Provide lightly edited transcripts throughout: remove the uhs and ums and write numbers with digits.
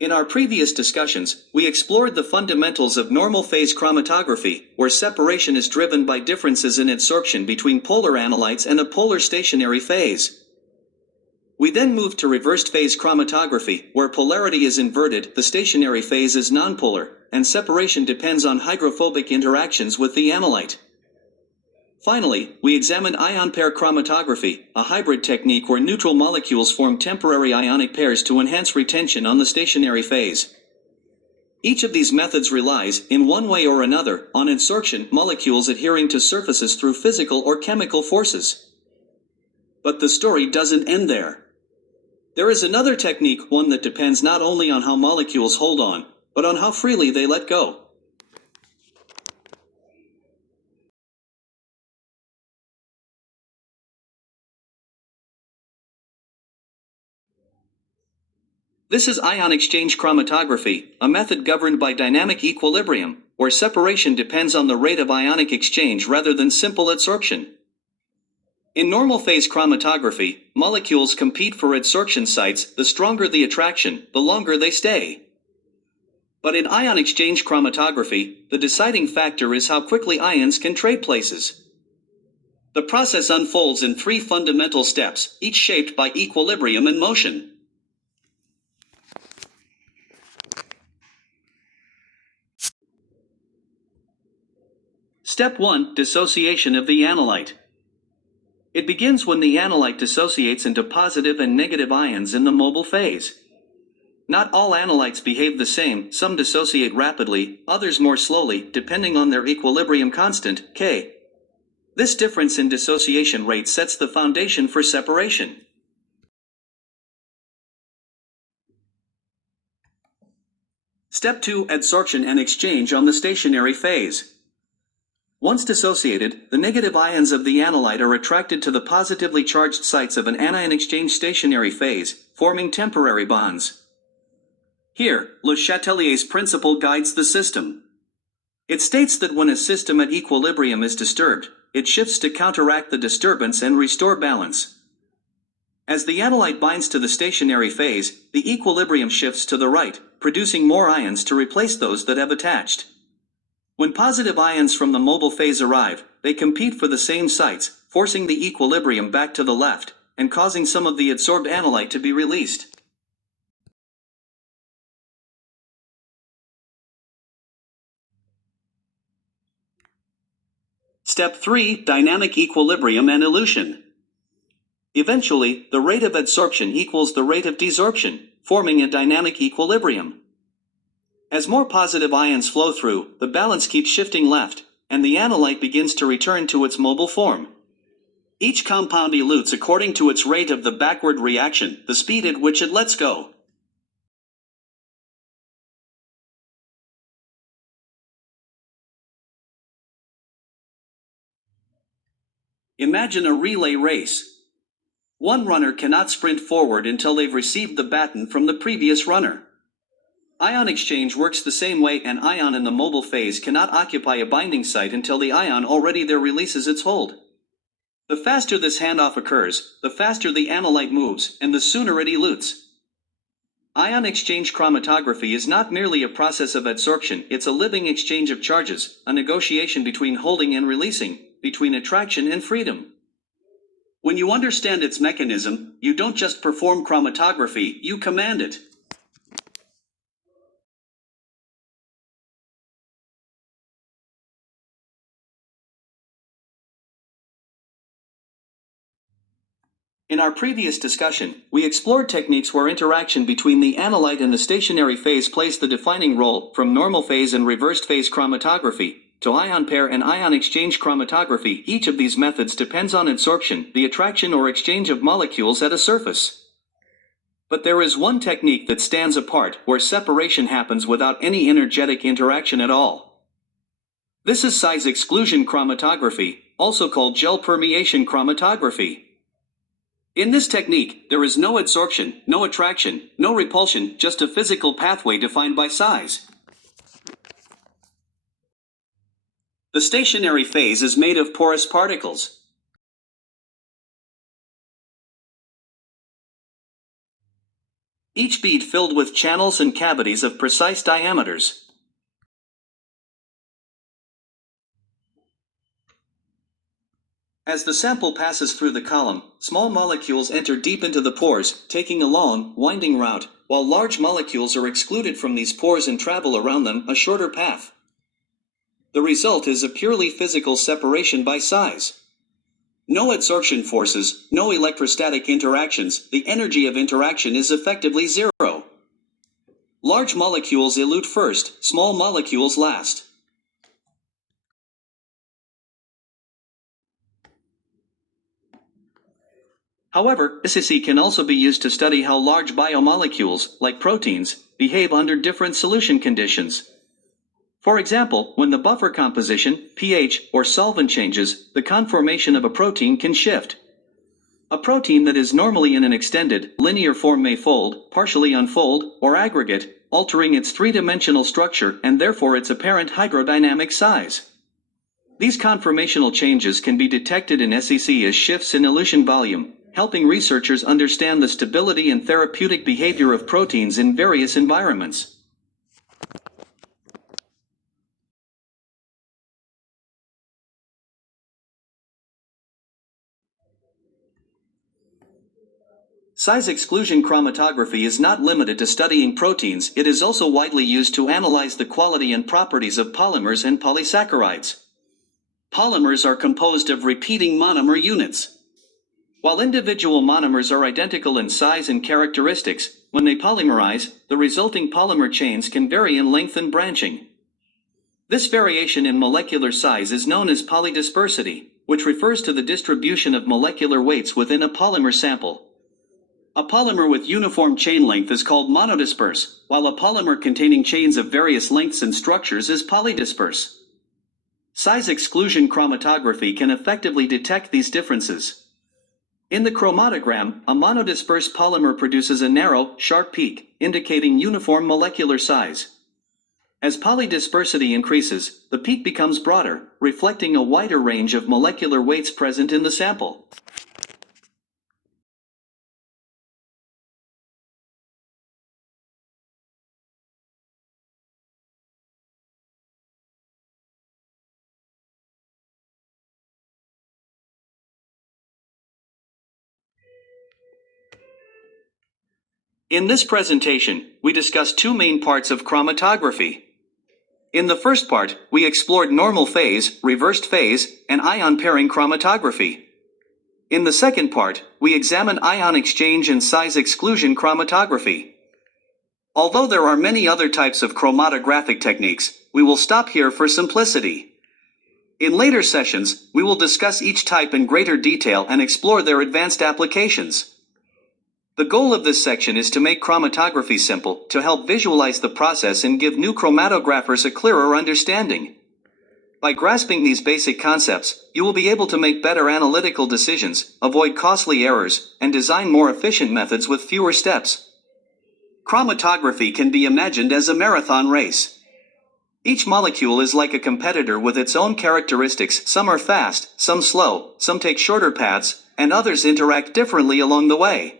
In our previous discussions, we explored the fundamentals of normal phase chromatography, where separation is driven by differences in adsorption between polar analytes and a polar stationary phase. We then moved to reversed phase chromatography, where polarity is inverted, the stationary phase is nonpolar, and separation depends on hydrophobic interactions with the analyte. Finally, we examined ion pair chromatography, a hybrid technique where neutral molecules form temporary ionic pairs to enhance retention on the stationary phase. Each of these methods relies, in one way or another, on adsorption, molecules adhering to surfaces through physical or chemical forces. But the story doesn't end there. There is another technique, one that depends not only on how molecules hold on, but on how freely they let go. This is ion exchange chromatography, a method governed by dynamic equilibrium, where separation depends on the rate of ionic exchange rather than simple adsorption. In normal phase chromatography, molecules compete for adsorption sites. The stronger the attraction, the longer they stay. But in ion exchange chromatography, the deciding factor is how quickly ions can trade places. The process unfolds in three fundamental steps, each shaped by equilibrium and motion. Step 1. Dissociation of the analyte. It begins when the analyte dissociates into positive and negative ions in the mobile phase. Not all analytes behave the same, some dissociate rapidly, others more slowly, depending on their equilibrium constant, K. This difference in dissociation rate sets the foundation for separation. Step 2. Adsorption and exchange on the stationary phase. Once dissociated, the negative ions of the analyte are attracted to the positively charged sites of an anion exchange stationary phase, forming temporary bonds. Here, Le Chatelier's principle guides the system. It states that when a system at equilibrium is disturbed, it shifts to counteract the disturbance and restore balance. As the analyte binds to the stationary phase, the equilibrium shifts to the right, producing more ions to replace those that have attached. When positive ions from the mobile phase arrive, they compete for the same sites, forcing the equilibrium back to the left, and causing some of the adsorbed analyte to be released. Step 3. Dynamic equilibrium and elution. Eventually, the rate of adsorption equals the rate of desorption, forming a dynamic equilibrium. As more positive ions flow through, the balance keeps shifting left, and the analyte begins to return to its mobile form. Each compound elutes according to its rate of the backward reaction, the speed at which it lets go. Imagine a relay race. One runner cannot sprint forward until they've received the baton from the previous runner. Ion exchange works the same way. An ion in the mobile phase cannot occupy a binding site until the ion already there releases its hold. The faster this handoff occurs, the faster the analyte moves, and the sooner it elutes. Ion exchange chromatography is not merely a process of adsorption, it's a living exchange of charges, a negotiation between holding and releasing, between attraction and freedom. When you understand its mechanism, you don't just perform chromatography, you command it. In our previous discussion, we explored techniques where interaction between the analyte and the stationary phase plays the defining role, from normal phase and reversed phase chromatography to ion pair and ion exchange chromatography. Each of these methods depends on adsorption, the attraction or exchange of molecules at a surface. But there is one technique that stands apart, where separation happens without any energetic interaction at all. This is size exclusion chromatography, also called gel permeation chromatography. In this technique, there is no adsorption, no attraction, no repulsion, just a physical pathway defined by size. The stationary phase is made of porous particles. each bead filled with channels and cavities of precise diameters. As the sample passes through the column, small molecules enter deep into the pores, taking a long, winding route, while large molecules are excluded from these pores and travel around them a shorter path. The result is a purely physical separation by size. No adsorption forces, no electrostatic interactions, the energy of interaction is effectively zero. Large molecules elute first, small molecules last. However, SEC can also be used to study how large biomolecules, like proteins, behave under different solution conditions. For example, when the buffer composition, pH, or solvent changes, the conformation of a protein can shift. A protein that is normally in an extended, linear form may fold, partially unfold, or aggregate, altering its three-dimensional structure and therefore its apparent hydrodynamic size. These conformational changes can be detected in SEC as shifts in elution volume, helping researchers understand the stability and therapeutic behavior of proteins in various environments. Size exclusion chromatography is not limited to studying proteins, it is also widely used to analyze the quality and properties of polymers and polysaccharides. Polymers are composed of repeating monomer units. While individual monomers are identical in size and characteristics, when they polymerize, the resulting polymer chains can vary in length and branching. This variation in molecular size is known as polydispersity, which refers to the distribution of molecular weights within a polymer sample. A polymer with uniform chain length is called monodisperse, while a polymer containing chains of various lengths and structures is polydisperse. Size exclusion chromatography can effectively detect these differences. In the chromatogram, a monodisperse polymer produces a narrow, sharp peak, indicating uniform molecular size. As polydispersity increases, the peak becomes broader, reflecting a wider range of molecular weights present in the sample. In this presentation, we discuss two main parts of chromatography. In the first part, we explored normal phase, reversed phase, and ion pairing chromatography. In the second part, we examined ion exchange and size exclusion chromatography. Although there are many other types of chromatographic techniques, we will stop here for simplicity. In later sessions, we will discuss each type in greater detail and explore their advanced applications. The goal of this section is to make chromatography simple, to help visualize the process and give new chromatographers a clearer understanding. By grasping these basic concepts, you will be able to make better analytical decisions, avoid costly errors, and design more efficient methods with fewer steps. Chromatography can be imagined as a marathon race. Each molecule is like a competitor with its own characteristics. Some are fast, some slow, some take shorter paths, and others interact differently along the way.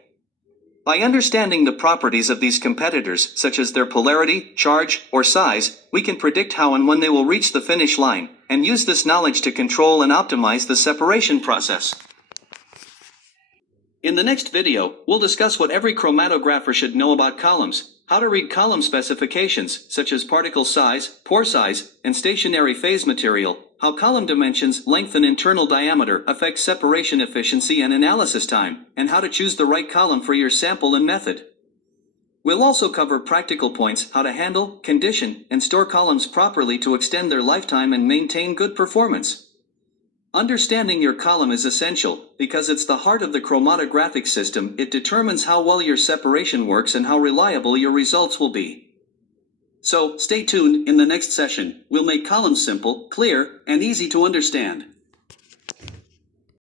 By understanding the properties of these competitors, such as their polarity, charge, or size, we can predict how and when they will reach the finish line, and use this knowledge to control and optimize the separation process. In the next video, we'll discuss what every chromatographer should know about columns, how to read column specifications, such as particle size, pore size, and stationary phase material, how column dimensions, length and internal diameter affect separation efficiency and analysis time, and how to choose the right column for your sample and method. We'll also cover practical points, how to handle, condition, and store columns properly to extend their lifetime and maintain good performance. Understanding your column is essential, because it's the heart of the chromatographic system. It determines how well your separation works and how reliable your results will be. So, stay tuned. In the next session, we'll make columns simple, clear, and easy to understand.